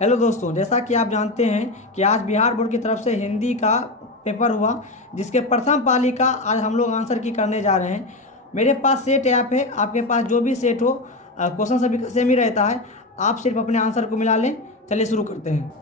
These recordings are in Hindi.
हेलो दोस्तों, जैसा कि आप जानते हैं कि आज बिहार बोर्ड की तरफ से हिंदी का पेपर हुआ, जिसके प्रथम पाली का आज हम लोग आंसर की करने जा रहे हैं। मेरे पास सेट ऐप है, आपके पास जो भी सेट हो, क्वेश्चन सभी का सेम ही रहता है। आप सिर्फ अपने आंसर को मिला लें। चलिए शुरू करते हैं।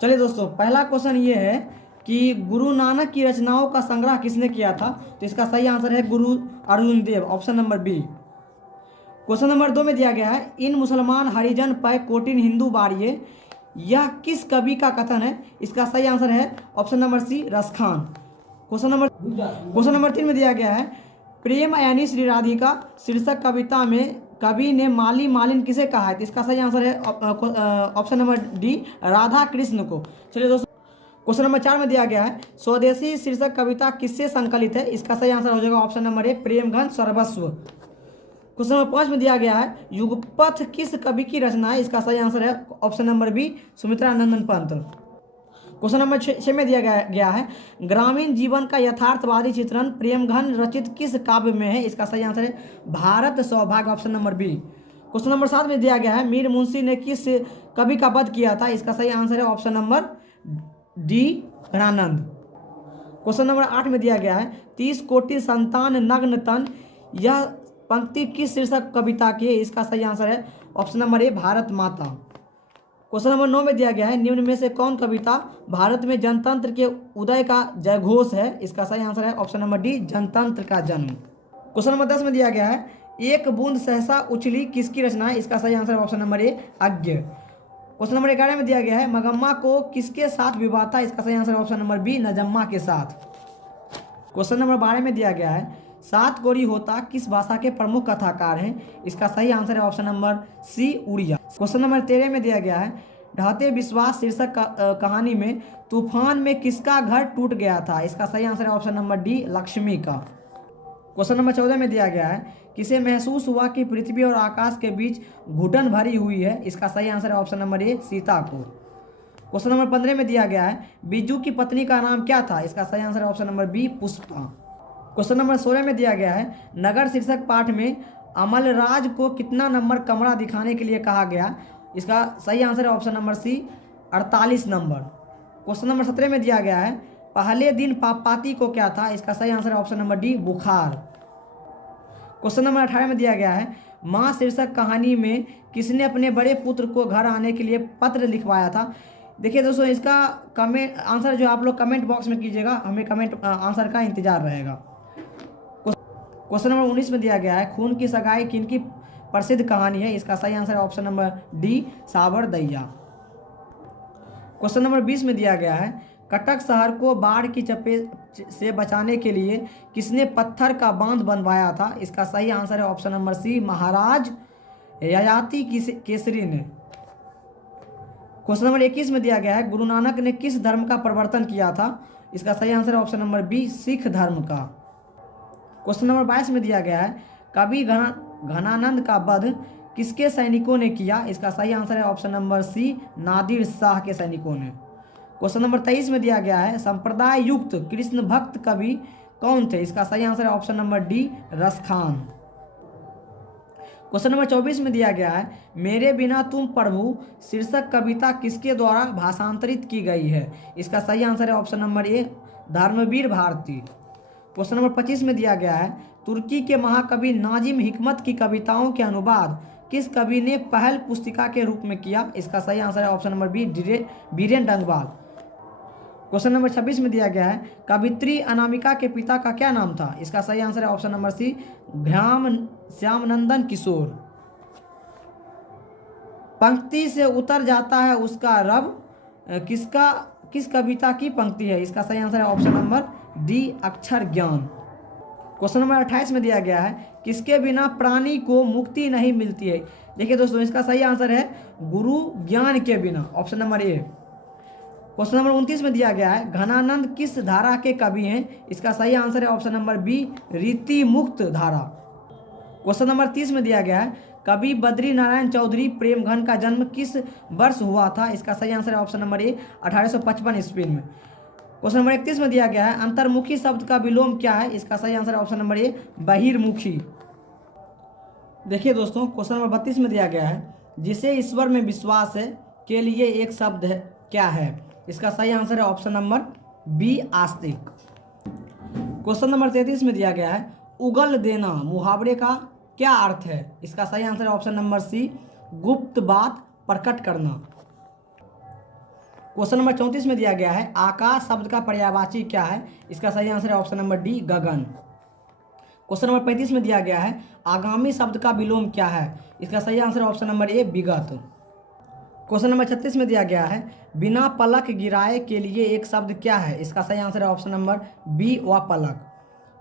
चलिए दोस्तों, पहला क्वेश्चन ये है कि गुरु नानक की रचनाओं का संग्रह किसने किया था। तो इसका सही आंसर है Guru Arjun Dev, option number B. Question number 2 में दिया गया है, इन मुसलमान हरिजन पै कोटिन हिंदू बारिये, यह किस कवि का कथन है। इसका सही आंसर है option number C, Raskhan. Question number 3 में दिया गया है, प्रेम यानी श्री राधिका शीर्षक कविता में कवि ने माली मालिन किसे कहा है। तो इसका सही आंसर है option number D, Radha Krishna को। चलिए दोस्तों, क्वेश्चन नंबर 4 में दिया गया है, स्वदेशी शीर्षक कविता किससे संकलित है। इसका सही आंसर हो जाएगा ऑप्शन नंबर ए, प्रेमघन सर्वस्व। क्वेश्चन नंबर 5 में दिया गया है, युगपथ किस कवि की रचना है। इसका सही आंसर है ऑप्शन नंबर बी, सुमित्रा नंदन पंत। क्वेश्चन नंबर 6 में दिया गया है, ग्रामीण जीवन का यथार्थवादी चित्रण प्रेमघन रचित किस काव्य में है। इसका सही आंसर है Bharat Saubhagya, option number B. Question number 7 में दिया गया है, मीर मुंशी ने किस कवि का वध किया था। इसका सही आंसर है option number D, Ghananand. Question number 8 में दिया गया है, 30 कोटि संतान नग्न तन, यह पंक्ति किस शीर्षक कविता की है। इसका सही आंसर है ऑप्शन नंबर ए, भारत माता। क्वेश्चन नंबर 9 में दिया गया है, निम्न में से कौन कविता भारत में जनतंत्र के उदय का जयघोष है। इसका सही आंसर है ऑप्शन नंबर डी, जनतंत्र का जन्म। क्वेश्चन नंबर 10 में दिया गया है, एक बूंद सहसा उछली किसकी रचना है। इसका सही आंसर है ऑप्शन नंबर ए, अज्ञ। क्वेश्चन नंबर 11 में दिया गया है, मगम्मा को किसके साथ विवाह था। इसका सही आंसर है ऑप्शन नंबर बी, नजम्मा के साथ। क्वेश्चन नंबर 12 में दिया गया है, सात कोरी होता किस भाषा के प्रमुख कथाकार हैं। इसका सही आंसर है option number C, Odia. Question number 13 में दिया गया है, ढहते विश्वास शीर्षक कहानी में तूफान में किसका घर टूट गया था। इसका सही आंसर है ऑप्शन नंबर डी, लक्ष्मी का। क्वेश्चन नंबर 14 में दिया गया है, किसे महसूस हुआ कि पृथ्वी और आकाश के बीच घुटन भरी हुई है। इसका सही आंसर है ऑप्शन नंबर ए, सीता को। क्वेश्चन नंबर 15 में दिया गया है, बिज्जू की पत्नी का नाम क्या था। इसका सही आंसर है option number B, Pushpa. Question number 16 में दिया गया है, नगर शीर्षक पाठ में अमलराज को कितना नंबर कमरा दिखाने के लिए कहा गया। इसका सही आंसर है option number C, 48 number. Question number 17 में दिया गया है, पहले दिन पापाती को क्या था। इसका सही आंसर है ऑप्शन नंबर डी, बुखार। क्वेश्चन नंबर 18 में दिया गया है, माँ शीर्षक कहानी में किसने अपने बड़े पुत्र को घर आने के लिए पत्र लिखवाया था। देखिए दोस्तों, इसका कमेंट आंसर जो आप लोग कमेंट बॉक्स में कीजिएगा, हमें कमेंट आंसर का इंतजार रहेगा। क्वेश्चन नंबर 19 में दिया गया है, खून की सगाई किनकी प्रसिद्ध कहानी है। इसका सही आंसर है ऑप्शन नंबर डी, साबर दैया। क्वेश्चन नंबर 20 में दिया गया है, कटक शहर को बाढ़ की चपेट से बचाने के लिए किसने पत्थर का बांध बनवाया था। इसका सही आंसर है ऑप्शन नंबर सी, महाराज ययाति केसरी ने। क्वेश्चन नंबर 21 में दिया गया है, गुरु नानक ने किस धर्म का प्रवर्तन किया था। इसका सही आंसर है ऑप्शन नंबर बी, सिख धर्म का। क्वेश्चन नंबर 22 में दिया गया है, कवि घनानंद का वध किसके सैनिकों ने किया। इसका सही आंसर है option number A, Nadir Shah के सैनिकों ने। क्वेश्चन नंबर 23 में दिया गया है, संप्रदाय युक्त कृष्ण भक्त कवि कौन थे। इसका सही आंसर है option number D, Raskhan. Question number 24 में दिया गया है, मेरे बिना तुम प्रभु शीर्षक कविता किसके द्वारा भाषांतरित की गई है। इसका सही आंसर है option number A, Dharamvir Bharati. Question number 25 में दिया गया है, तुर्की के महाकवि नाजिम हिकमत की कविताओं के अनुवाद किस कवि ने पहल पुस्तिका के रूप में किया। इसका सही आंसर है option number B, Viren Dangwal. Question number 26 में दिया गया है, कवित्री अनामिका के पिता का क्या नाम था। इसका सही आंसर है ऑप्शन नंबर सी, श्यामनंदन किशोर। पंक्ति से उतर जाता है उसका रब किस कविता की पंक्ति है। इसका सही आंसर है ऑप्शन नंबर डी, अक्षर ज्ञान। क्वेश्चन नंबर 28 में दिया गया है, किसके बिना प्राणी को मुक्ति नहीं मिलती है। देखिए दोस्तों, इसका सही आंसर है गुरु ज्ञान के बिना, ऑप्शन नंबर ए। क्वेश्चन नंबर 29 में दिया गया है, घनानंद किस धारा के कवि हैं। इसका सही आंसर है ऑप्शन नंबर बी, रीति मुक्त धारा। क्वेश्चन नंबर 30 में दिया गया है, कवि बद्री नारायण चौधरी प्रेमघन का जन्म किस वर्ष हुआ था। इसका सही आंसर है ऑप्शन नंबर ए, 1855 ईस्वी में। क्वेश्चन नंबर 31 में दिया गया है, अंतर्मुखी शब्द का विलोम क्या है। इसका सही आंसर है ऑप्शन नंबर ए, बहिर्मुखी। देखिए दोस्तों, क्वेश्चन नंबर 32 में दिया गया है, जिसे ईश्वर में विश्वास है के लिए एक शब्द है क्या है? इसका सही आंसर है ऑप्शन नंबर बी आस्तिक। क्वेश्चन नंबर 33 में दिया गया है उगल देना मुहावरे का क्या अर्थ है? इसका सही आंसर है ऑप्शन नंबर सी गुप्त बात प्रकट करना। क्वेश्चन नंबर 34 में दिया गया है आकाश शब्द का पर्यायवाची क्या है? इसका सही आंसर है ऑप्शन नंबर डी गगन। क्वेश्चन नंबर 35 में दिया गया है आगामी शब्द का विलोम क्या है? इसका सही आंसर है ऑप्शन नंबर ए विगत। क्वेश्चन नंबर 36 में दिया गया है बिना पलक गिराए के लिए एक शब्द क्या है? इसका सही आंसर है ऑप्शन नंबर बी व पलक।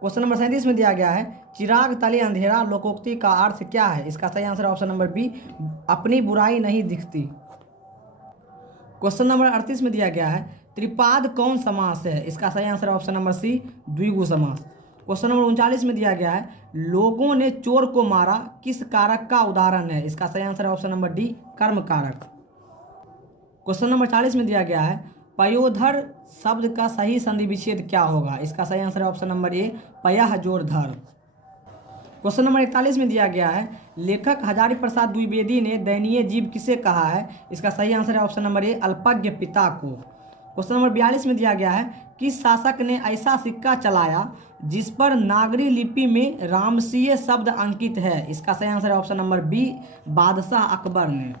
क्वेश्चन नंबर 37 में दिया गया है चिराग तले अंधेरा लोकोक्ति का अर्थ क्या है? इसका सही आंसर है ऑप्शन नंबर बी अपनी बुराई नहीं दिखती। क्वेश्चन नंबर 38 में दिया गया है त्रिपाद कौन समास है? इसका सही आंसर है ऑप्शन नंबर सी द्विगु समास। क्वेश्चन नंबर 39 में दिया गया है लोगों ने चोर को मारा किस कारक का उदाहरण है? इसका सही आंसर है ऑप्शन नंबर डी कर्म कारक। क्वेश्चन नंबर 40 में दिया गया है पयोधर शब्द का सही संधि विच्छेद क्या होगा? इसका सही आंसर है ऑप्शन नंबर ए पयः जोड़ धर। क्वेश्चन नंबर 41 में दिया गया है लेखक हजारी प्रसाद द्विवेदी ने दयनीय जीव किसे कहा है? इसका सही आंसर है ऑप्शन नंबर ए अल्पज्ञ पिता को। क्वेश्चन नंबर 42 में दिया गया है किस शासक ने ऐसा सिक्का चलाया जिस पर नागरी लिपि में रामसीय शब्द अंकित है? इसका सही आंसर है ऑप्शन नंबर बी बादशाह अकबर ने।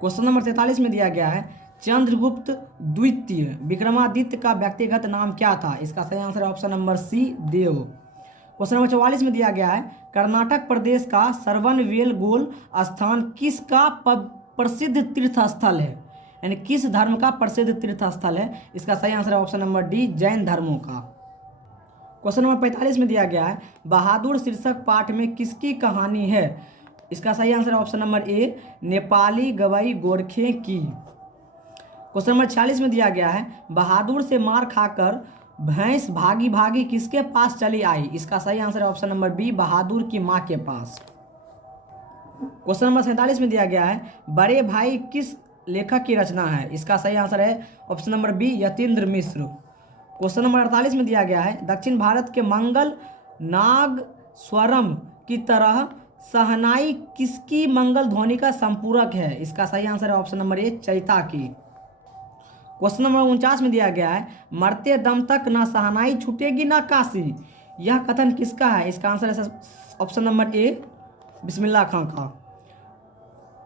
क्वेश्चन नंबर 43 में दिया गया है चंद्रगुप्त द्वितीय विक्रमादित्य का व्यक्तिगत नाम क्या था? इसका सही आंसर है ऑप्शन नंबर सी देव। क्वेश्चन नंबर 44 में दिया गया है कर्नाटक प्रदेश का श्रवणबेलगोला स्थान किसका प्रसिद्ध तीर्थ स्थल है? यानी किस धर्म का प्रसिद्ध तीर्थ स्थल है? इसका सही आंसर है ऑप्शन नंबर डी जैन धर्मों का। क्वेश्चन नंबर 45 में दिया गया है बहादुर शीर्षक पाठ में किसकी कहानी है? इसका सही आंसर है ऑप्शन नंबर ए नेपाली गवई गोरखे की। क्वेश्चन नंबर 46 में दिया गया है बहादुर से मार खाकर भैंस भागी भागी किसके पास चली आई? इसका सही आंसर है ऑप्शन नंबर बी बहादुर की मां के पास। क्वेश्चन नंबर 47 में दिया गया है बड़े भाई किस लेखक की रचना है? इसका सही आंसर है ऑप्शन नंबर बी यतीन्द्र मिश्र। क्वेश्चन नंबर 48 में दिया गया है दक्षिण भारत के मंगल नाग स्वरम की तरह सहनाई किसकी मंगल ध्वनि का संपूरक है? इसका सही आंसर है ऑप्शन नंबर ए चैता की। क्वेश्चन नंबर 49 में दिया गया है मरते दम तक ना सहनाई छूटेगी ना काशी, यह कथन किसका है? इसका आंसर है ऑप्शन नंबर ए बिस्मिल्लाह खां का।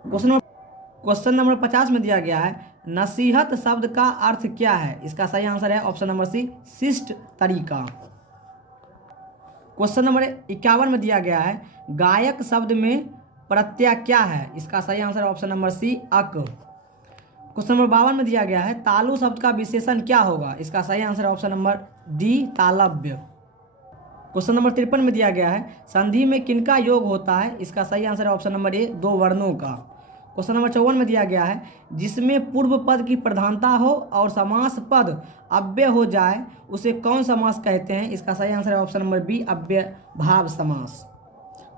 क्वेश्चन नंबर 50 में दिया गया है नसीहत शब्द का अर्थ क्या है? इसका सही आंसर है ऑप्शन नंबर सी शिष्ट तरीका। क्वेश्चन नंबर 51 में दिया गया है गायक शब्द में प्रत्यय क्या है? इसका सही आंसर है ऑप्शन नंबर सी अक। क्वेश्चन नंबर 52 में दिया गया है तालु शब्द का विशेषण क्या होगा? इसका सही आंसर है ऑप्शन नंबर डी तालव्य। क्वेश्चन नंबर 53 में दिया गया है संधि में किनका योग होता है? इसका सही आंसर है ऑप्शन नंबर ए दो वर्णों का। क्वेश्चन नंबर 54 में दिया गया है जिसमें पूर्व पद की प्रधानता हो और समास पद अव्यय हो जाए उसे कौन समास कहते हैं? इसका सही आंसर है ऑप्शन नंबर बी अव्यय भाव समास।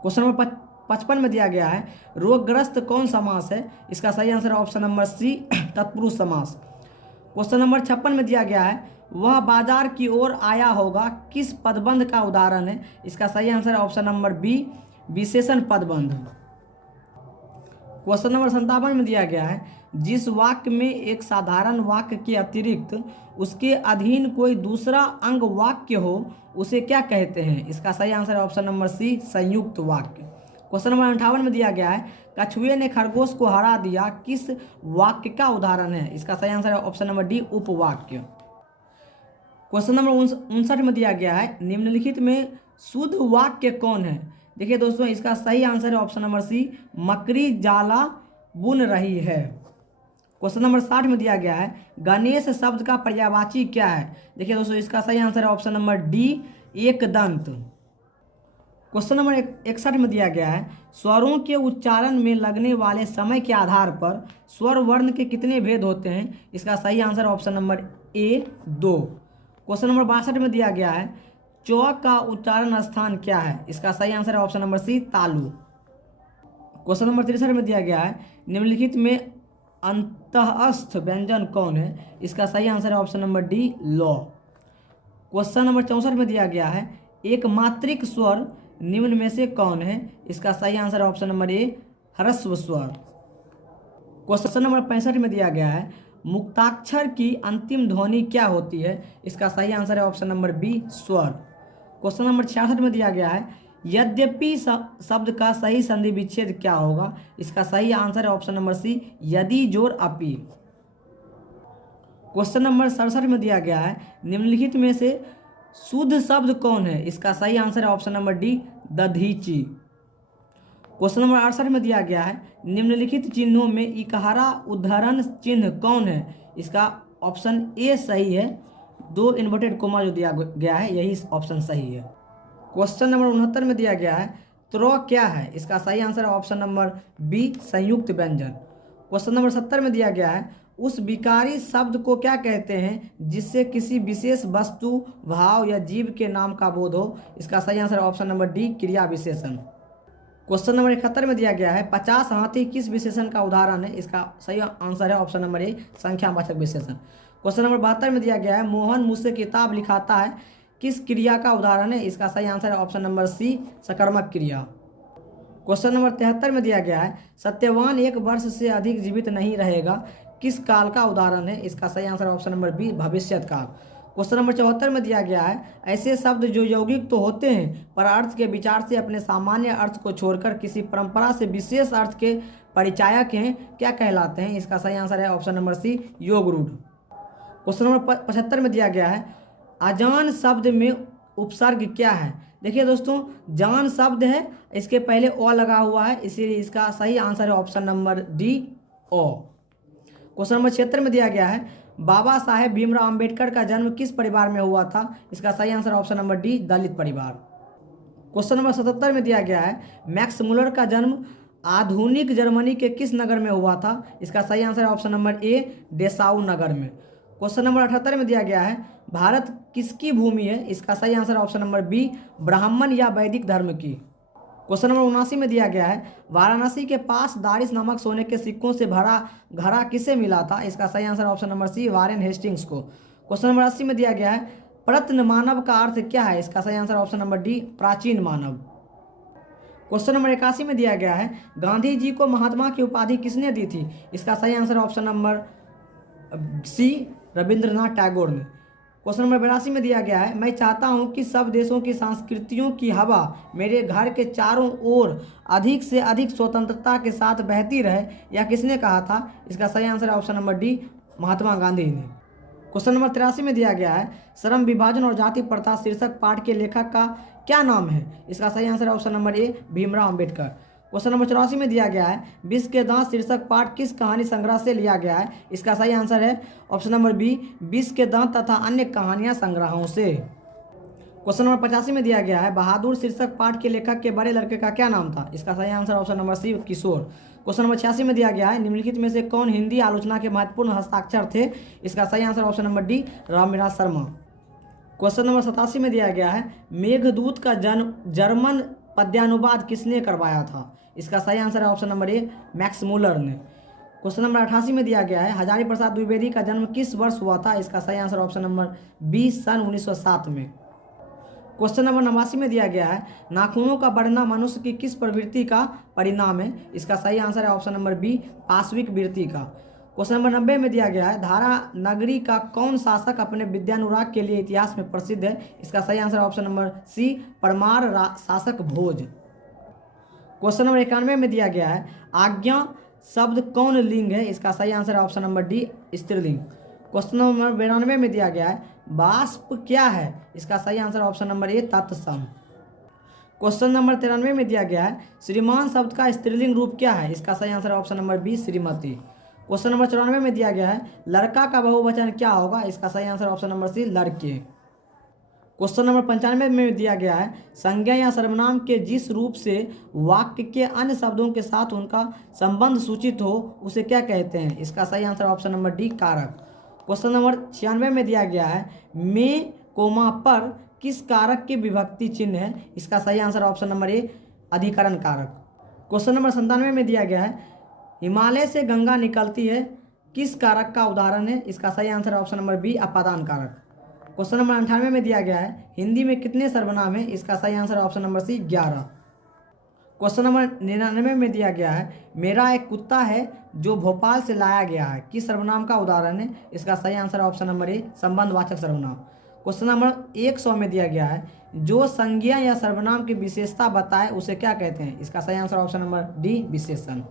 क्वेश्चन नंबर 55 में दिया गया है रोगग्रस्त कौन समास है? इसका सही आंसर है ऑप्शन नंबर सी तत्पुरुष समास। क्वेश्चन नंबर 56 में दिया गया है वह बाजार की ओर आया होगा किस पदबंध का उदाहरण है? इसका सही आंसर है ऑप्शन नंबर बी विशेषण पदबंध। क्वेश्चन नंबर 57 में दिया गया है जिस वाक्य में एक साधारण वाक्य के अतिरिक्त उसके अधीन कोई दूसरा अंग वाक्य हो उसे क्या कहते हैं? इसका सही आंसर है ऑप्शन नंबर सी संयुक्त वाक्य। क्वेश्चन नंबर 58 में दिया गया है कछुए ने खरगोश को हरा दिया किस वाक्य का उदाहरण है? इसका सही आंसर है ऑप्शन नंबर डी उपवाक्य। क्वेश्चन नंबर 59 में दिया गया है निम्नलिखित में शुद्ध वाक्य कौन है? देखिए दोस्तों इसका सही आंसर है ऑप्शन नंबर सी मकड़ी जाला बुन रही है। क्वेश्चन नंबर 60 में दिया गया है गणेश शब्द का पर्यायवाची क्या है? देखिए दोस्तों इसका सही आंसर है ऑप्शन नंबर डी एक दंत। क्वेश्चन नंबर 61 में दिया गया है स्वरों के उच्चारण में लगने वाले समय के आधार पर स्वर वर्ण के कितने भेद होते हैं? इसका सही आंसर ऑप्शन नंबर ए 2। क्वेश्चन नंबर 62 में दिया गया है चौ का उच्चारण स्थान क्या है? इसका सही आंसर है ऑप्शन नंबर सी तालु। क्वेश्चन नंबर 63 में दिया गया है निम्नलिखित में अंतःस्थ व्यंजन कौन है? इसका सही आंसर है ऑप्शन नंबर डी लौ। क्वेश्चन नंबर 64 में दिया गया है एक मात्रिक स्वर निम्न में से कौन है? इसका सही आंसर है ऑप्शन नंबर ए ह्रस्व स्वर। क्वेश्चन नंबर 65 में दिया गया है मुक्ताक्षर की अंतिम ध्वनि क्या होती है? इसका सही आंसर है ऑप्शन नंबर बी, स्वर। क्वेश्चन नंबर 66 में दिया गया है यद्यपि शब्द का सही संधि विच्छेद क्या होगा? इसका सही आंसर है ऑप्शन नंबर सी, यदि जोर अपी। क्वेश्चन नंबर 67 में दिया गया है निम्नलिखित में से शुद्ध शब्द कौन है? इसका सही आंसर है option number D, Dadhichi. Question number 68 में दिया गया है निम्नलिखित चिन्हों में इकहारा उद्धरण चिन्ह कौन है? इसका ऑप्शन ए सही है, 2 इन्वर्टेड कोमा जो दिया गया है यही ऑप्शन सही है। क्वेश्चन नंबर 69 में दिया गया है त्रो क्या है? इसका सही आंसर है ऑप्शन नंबर बी, संयुक्त व्यंजन। क्वेश्चन नंबर 70 में दिया गया है उस विकारी शब्द को क्या कहते हैं जिससे किसी विशेष वस्तु, भाव या जीव के नाम का बोध हो? इसका सही आंसर है ऑप्शन नंबर डी, क्रिया विशेषण। क्वेश्चन नंबर 71 में दिया गया है 50 हाथी किस विशेषण का उदाहरण है? इसका सही आंसर है ऑप्शन नंबर ए, संख्यावाचक विशेषण। क्वेश्चन नंबर 72 में दिया गया है मोहन मुझसे किताब लिखाता है किस क्रिया का उदाहरण है? इसका सही आंसर है ऑप्शन नंबर सी, सकर्मक क्रिया। क्वेश्चन नंबर 73 में दिया गया है सत्यवान 1 वर्ष से अधिक जीवित नहीं रहेगा किस काल का उदाहरण है? इसका सही आंसर ऑप्शन नंबर बी, भविष्यत काल। क्वेश्चन नंबर 74 में दिया गया है ऐसे शब्द जो यौगिक तो होते हैं पर अर्थ के विचार से अपने सामान्य अर्थ को छोड़कर किसी परंपरा से विशेष अर्थ के परिचायक हैं, क्या कहलाते हैं? इसका सही आंसर है ऑप्शन नंबर सी, योग रूढ़। क्वेश्चन नंबर 75 में दिया गया है अजान शब्द में उपसर्ग क्या है? देखिए दोस्तों, जान शब्द है, इसके पहले ओ लगा हुआ है, इसीलिए इसका सही आंसर है ऑप्शन नंबर डी, ओ। क्वेश्चन नंबर 76 में दिया गया है बाबा साहेब भीमराव अंबेडकर का जन्म किस परिवार में हुआ था? इसका सही आंसर ऑप्शन नंबर डी, दलित परिवार। क्वेश्चन नंबर 77 में दिया गया है मैक्स मुलर का जन्म आधुनिक जर्मनी के किस नगर में हुआ था? इसका सही आंसर है ऑप्शन नंबर ए, डेसाऊ नगर में। क्वेश्चन नंबर 78 में दिया गया है भारत किसकी भूमि है? इसका सही आंसर ऑप्शन नंबर बी, ब्राह्मण या वैदिक धर्म की। क्वेश्चन नंबर 79 में दिया गया है वाराणसी के पास दारिस नामक सोने के सिक्कों से भरा घड़ा किसे मिला था? इसका सही answer option number C, Warren Hastings को। क्वेश्चन नंबर 80 में दिया गया है प्रत्न मानव का अर्थ क्या है? इसका सही आंसर ऑप्शन नंबर डी, प्राचीन मानव। क्वेश्चन नंबर 81 में दिया गया है गांधी जी को महात्मा की उपाधि किसने दी थी? इसका सही answer option number C, Rabindranath Tagore ने। क्वेश्चन नंबर 82 में दिया गया है मैं चाहता हूं कि सब देशों की संस्कृतियों की हवा मेरे घर के चारों ओर अधिक से अधिक स्वतंत्रता के साथ बहती रहे, यह किसने कहा था? इसका सही आंसर है option number D, Mahatma Gandhi ने। क्वेश्चन नंबर 83 में दिया गया है श्रम विभाजन और जाति प्रथा शीर्षक पाठ के लेखक का क्या नाम है? इसका सही आंसर है ऑप्शन नंबर ए, भीमराव अंबेडकर। क्वेश्चन नंबर 84 में दिया गया है विष के दांत शीर्षक पाठ किस कहानी संग्रह से लिया गया है? इसका सही आंसर है ऑप्शन नंबर बी, विष के दांत तथा अन्य कहानियां संग्रहों से। क्वेश्चन नंबर 85 में दिया गया है बहादुर शीर्षक पाठ के लेखक के बड़े लड़के का क्या नाम था? इसका सही आंसर ऑप्शन नंबर सी, किशोर। क्वेश्चन नंबर 86 में दिया गया है निम्नलिखित में से कौन हिंदी आलोचना के महत्वपूर्ण हस्ताक्षर थे? इसका सही answer option number D, Ramvilas Sharma. Question number 87 में दिया गया है मेघदूत का जर्मन पद्यानुवाद किसने करवाया था? इसका सही आंसर है option number A, Max Muller ने। क्वेश्चन नंबर 88 में दिया गया है हजारी प्रसाद द्विवेदी का जन्म किस वर्ष हुआ था? इसका सही आंसर ऑप्शन नंबर बी, सन 1907 में। क्वेश्चन नंबर 89 में दिया गया है नाखूनों का बढ़ना मनुष्य की किस प्रवृत्ति का परिणाम है? इसका सही आंसर है ऑप्शन नंबर बी, पाश्विक वृत्ति का। क्वेश्चन नंबर 90 में दिया गया है धारा नगरी का कौन शासक अपने विद्यानुराग के लिए इतिहास में प्रसिद्ध है? इसका सही answer option number C, Parmar शासक भोज। क्वेश्चन नंबर 91 में दिया गया है आज्ञा शब्द कौन लिंग है? इसका सही आंसर है ऑप्शन नंबर डी, स्त्रीलिंग। क्वेश्चन नंबर 92 में दिया गया है वाष्प क्या है? इसका सही आंसर ऑप्शन नंबर ए, तत्सम। क्वेश्चन नंबर 93 में दिया गया है श्रीमान शब्द का स्त्रीलिंग रूप क्या है? इसका सही आंसर ऑप्शन नंबर बी, श्रीमती। क्वेश्चन नंबर 94 में दिया गया है लड़का का बहुवचन क्या होगा? इसका सही आंसर ऑप्शन नंबर सी, लड़के। क्वेश्चन नंबर 95 में दिया गया है संज्ञा या सर्वनाम के जिस रूप से वाक्य के अन्य शब्दों के साथ उनका संबंध सूचित हो उसे क्या कहते हैं? इसका सही आंसर ऑप्शन नंबर डी, कारक। क्वेश्चन नंबर 96 में दिया गया है में कोमा पर किस कारक के विभक्ति चिन्ह है? इसका सही आंसर ऑप्शन नंबर ए, अधिकरण कारक। क्वेश्चन नंबर 97 में दिया गया है हिमालय से गंगा निकलती है किस कारक का उदाहरण है? इसका सही आंसर ऑप्शन नंबर बी, अपादान कारक। क्वेश्चन नंबर 98 में दिया गया है हिंदी में कितने सर्वनाम हैं? इसका सही answer option number C, 11। Question number 99 में दिया गया है, मेरा एक कुत्ता है जो भोपाल से लाया गया है, किस सर्वनाम का उदाहरण है? इसका सही आंसर है ऑप्शन नंबर ए, संबंधवाचक सर्वनाम। क्वेश्चन नंबर 100 में दिया गया है, जो संज्ञा या सर्वनाम की विशेषता बताए उसे क्या कहते हैं? इसका सही आंसर ऑप्शन नंबर डी, विशेषण।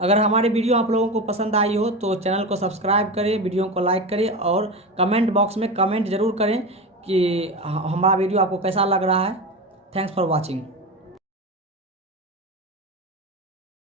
अगर हमारी वीडियो आप लोगों को पसंद आई हो तो चैनल को सब्सक्राइब करें, वीडियो को लाइक करें और कमेंट बॉक्स में कमेंट जरूर करें कि हमारा वीडियो आपको कैसा लग रहा है। Thanks for watching.